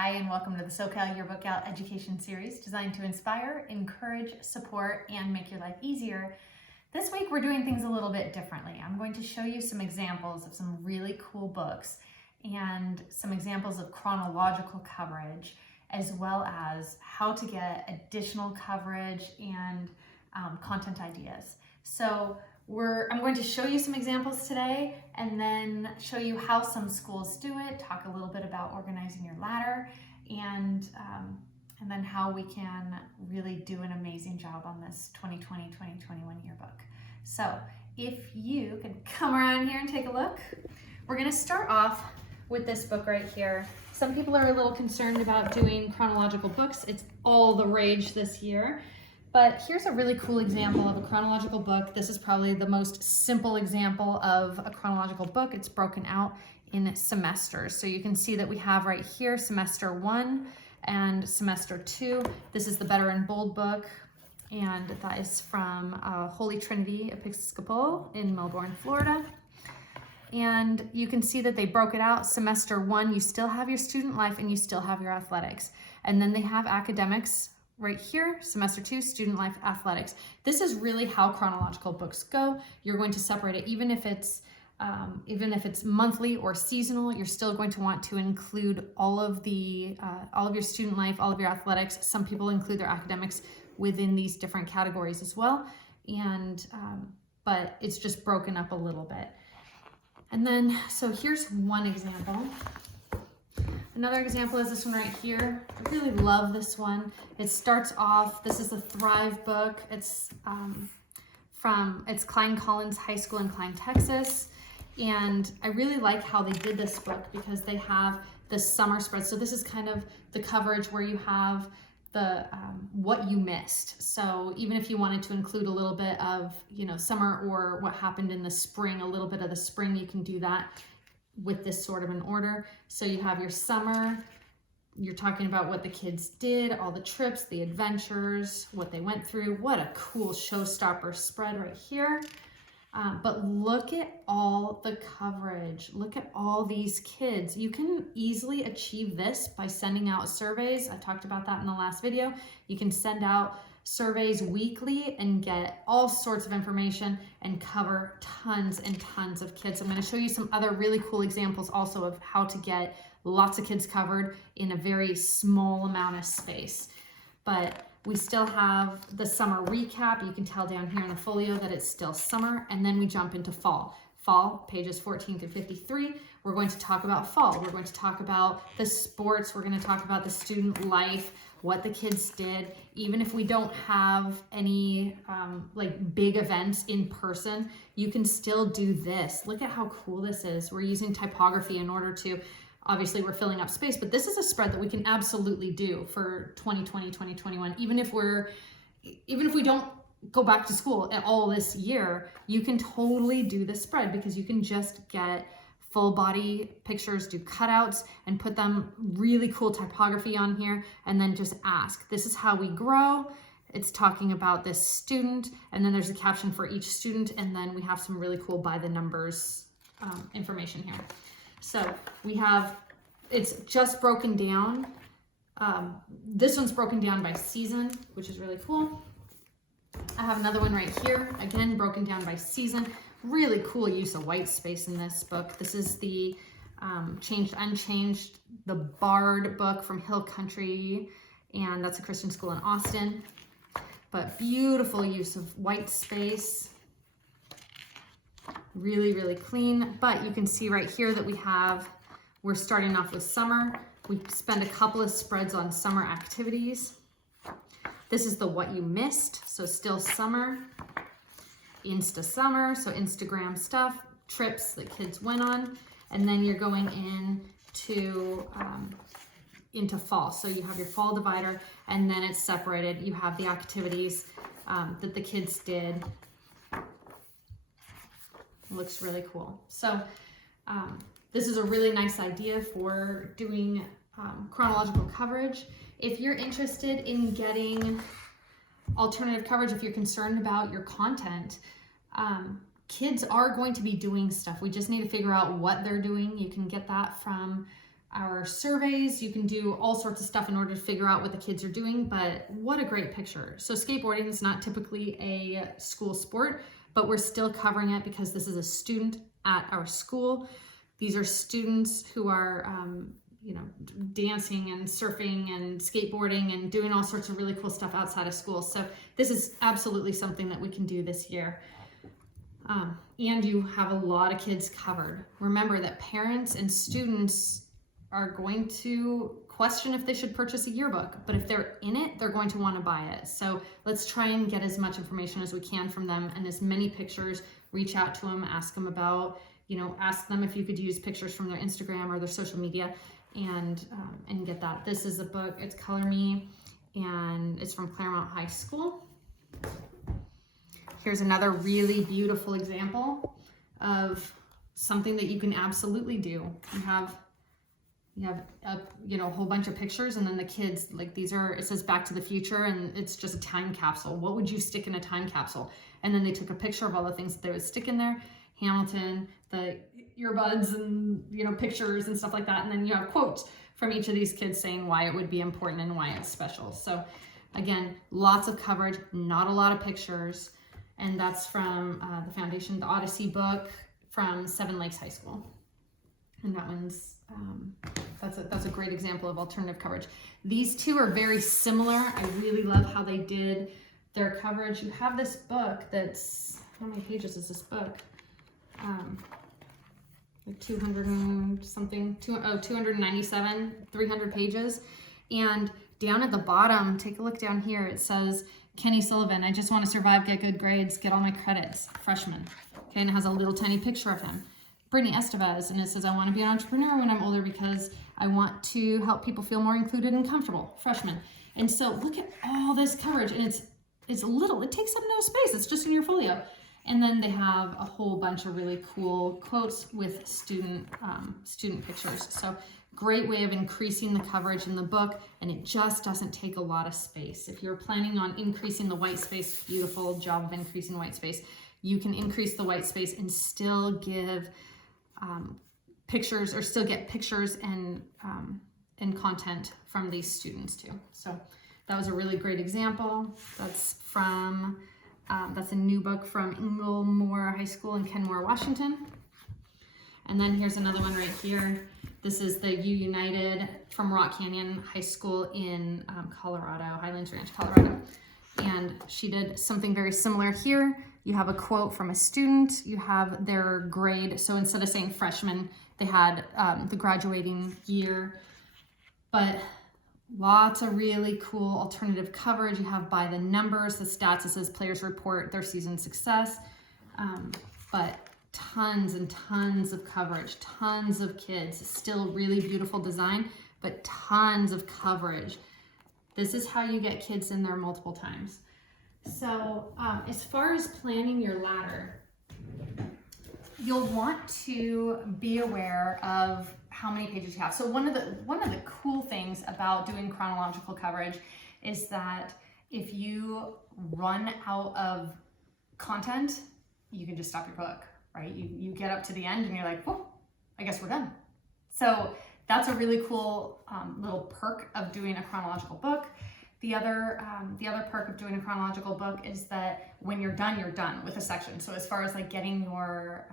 Hi, and welcome to the SoCal Yearbook Out Education Series designed to inspire, encourage, support, and make your life easier. This week we're doing things a little bit differently. I'm going to show you some examples of some really cool books and some examples of chronological coverage, as well as how to get additional coverage and content ideas. So I'm going to show you some examples today and then show you how some schools do it, talk a little bit about organizing your ladder, and then how we can really do an amazing job on this 2020-2021 yearbook. So if you can come around here and take a look, we're going to start off with this book right here. Some people are a little concerned about doing chronological books. It's all the rage this year. But here's a really cool example of a chronological book. This is probably the most simple example of a chronological book. It's broken out in semesters. So you can see that we have right here semester 1 and semester 2. This is the Better in Bold book, and that is from Holy Trinity Episcopal in Melbourne, Florida. And you can see that they broke it out. Semester 1, you still have your student life and you still have your athletics. And then they have academics right here, semester 2, student life, athletics. This is really how chronological books go. You're going to separate it, even if it's monthly or seasonal. You're still going to want to include all of your student life, all of your athletics. Some people include their academics within these different categories as well, and but it's just broken up a little bit. And then, so here's one example. Another example is this one right here. I really love this one. It starts off, this is the Thrive book. It's it's Klein Collins High School in Klein, Texas. And I really like how they did this book because they have the summer spread. So this is kind of the coverage where you have the what you missed. So even if you wanted to include a little bit of, summer or what happened in the spring, a little bit of the spring, you can do that with this sort of an order. So you have your summer, you're talking about what the kids did, all the trips, the adventures, what they went through. What a cool showstopper spread right here. But look at all the coverage. Look at all these kids. You can easily achieve this by sending out surveys. I talked about that in the last video. You can send out surveys weekly and get all sorts of information and cover tons and tons of kids. I'm going to show you some other really cool examples also of how to get lots of kids covered in a very small amount of space. But we still have the summer recap. You can tell down here in the folio that it's still summer, and then we jump into fall. Fall, pages 14 through 53. We're going to talk about fall. We're going to talk about the sports. We're going to talk about the student life, what the kids did. Even if we don't have any big events in person, you can still do this. Look at how cool this is. We're using typography in order to, obviously we're filling up space, but this is a spread that we can absolutely do for 2020, 2021. Even if we don't go back to school at all this year, you can totally do this spread because you can just get full body pictures, do cutouts, and put them really cool typography on here, and then just ask. This is how we grow. It's talking about this student, and then there's a caption for each student, and then we have some really cool by the numbers information here. So we have, it's just broken down. This one's broken down by season, which is really cool. I have another one right here, again, broken down by season. Really cool use of white space in this book. This is the Changed Unchanged, the Bard book from Hill Country, and that's a Christian school in Austin. But beautiful use of white space. Really, really clean. But you can see right here that we're starting off with summer. We spend a couple of spreads on summer activities. This is the what you missed, so still summer. Insta summer, so Instagram stuff, trips that kids went on, and then you're going into fall. So you have your fall divider, and then it's separated. You have the activities that the kids did. It looks really cool. So this is a really nice idea for doing chronological coverage. If you're interested in getting alternative coverage, if you're concerned about your content, kids are going to be doing stuff. We just need to figure out what they're doing. You can get that from our surveys. You can do all sorts of stuff in order to figure out what the kids are doing, but what a great picture. So skateboarding is not typically a school sport, but we're still covering it because this is a student at our school. These are students who are, dancing and surfing and skateboarding and doing all sorts of really cool stuff outside of school. So this is absolutely something that we can do this year. And you have a lot of kids covered. Remember that parents and students are going to question if they should purchase a yearbook, but if they're in it, they're going to want to buy it. So let's try and get as much information as we can from them and as many pictures. Reach out to them, ask them about, ask them if you could use pictures from their Instagram or their social media and get that. This is a book, it's Color Me, and it's from Claremont High School. Here's another really beautiful example of something that you can absolutely do. You have a whole bunch of pictures, and then the kids, like, these are, it says Back to the Future, and it's just a time capsule. What would you stick in a time capsule? And then they took a picture of all the things that they would stick in there. Hamilton, the earbuds, and pictures and stuff like that. And then you have quotes from each of these kids saying why it would be important and why it's special. So again, lots of coverage, not a lot of pictures. And that's from the Foundation, the Odyssey book from Seven Lakes High School. And that one's, that's a great example of alternative coverage. These two are very similar. I really love how they did their coverage. You have this book that's, how many pages is this book? Like 200 and something, 297, 300 pages. And down at the bottom, take a look down here, it says, Kenny Sullivan, I just want to survive, get good grades, get all my credits, freshman. Okay, and it has a little tiny picture of him. Brittany Estevez, and it says, I want to be an entrepreneur when I'm older because I want to help people feel more included and comfortable, freshman. And so look at all this coverage, and it's little, it takes up no space, it's just in your folio. And then they have a whole bunch of really cool quotes with student pictures. So great way of increasing the coverage in the book, and it just doesn't take a lot of space. If you're planning on increasing the white space, beautiful job of increasing white space, you can increase the white space and still give pictures, or still get pictures and content from these students too. So that was a really great example. That's from, that's a new book from Inglemoor High School in Kenmore, Washington. And then here's another one right here. This is the U United from Rock Canyon High School in Colorado, Highlands Ranch, Colorado. And she did something very similar here. You have a quote from a student, you have their grade. So instead of saying freshman, they had the graduating year, but lots of really cool alternative coverage. You have by the numbers, the stats, it says players report their season success, but tons and tons of coverage, tons of kids, still really beautiful design, but tons of coverage. This is how you get kids in there multiple times. So as far as planning your ladder, you'll want to be aware of how many pages you have. So one of the cool things about doing chronological coverage is that if you run out of content, you can just stop your book, right? You get up to the end and you're like, whoa, I guess we're done. So that's a really cool little perk of doing a chronological book. The other perk of doing a chronological book is that when you're done with a section. So as far as like getting your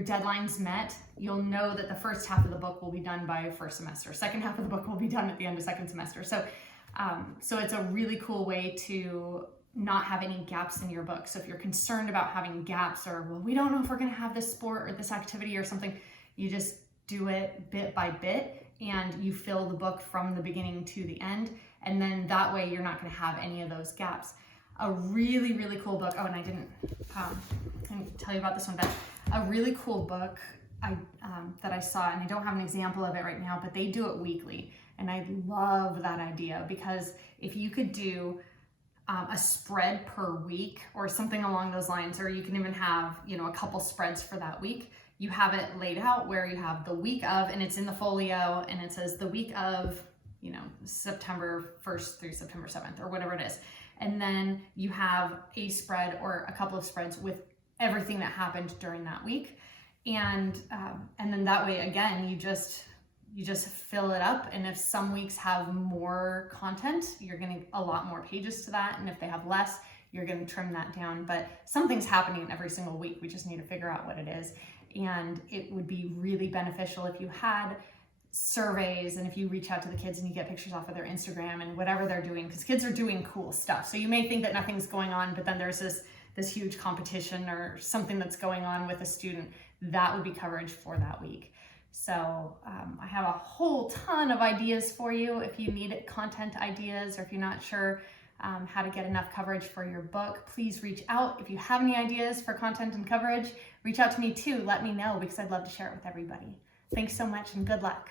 deadlines met, you'll know that the first half of the book will be done by first semester. Second half of the book will be done at the end of second semester. So it's a really cool way to not have any gaps in your book. So if you're concerned about having gaps, or, well, we don't know if we're going to have this sport or this activity or something, you just do it bit by bit and you fill the book from the beginning to the end. And then that way you're not going to have any of those gaps. A really, really cool book. Oh, and I didn't tell you about this one, but a really cool book that I saw, and I don't have an example of it right now, but they do it weekly. And I love that idea, because if you could do a spread per week or something along those lines, or you can even have, a couple spreads for that week, you have it laid out where you have the week of, and it's in the folio, and it says the week of, September 1st through September 7th or whatever it is. And then you have a spread or a couple of spreads with everything that happened during that week. And then that way, again, you just fill it up. And if some weeks have more content, you're getting a lot more pages to that. And if they have less, you're going to trim that down. But something's happening every single week. We just need to figure out what it is. And it would be really beneficial if you had surveys and if you reach out to the kids and you get pictures off of their Instagram and whatever they're doing, because kids are doing cool stuff. So you may think that nothing's going on, but then there's this huge competition or something that's going on with a student. That would be coverage for that week. So I have a whole ton of ideas for you if you need content ideas, or if you're not sure how to get enough coverage for your book. Please reach out. If you have any ideas for content and coverage, reach out to me too. Let me know, because I'd love to share it with everybody. Thanks so much and good luck.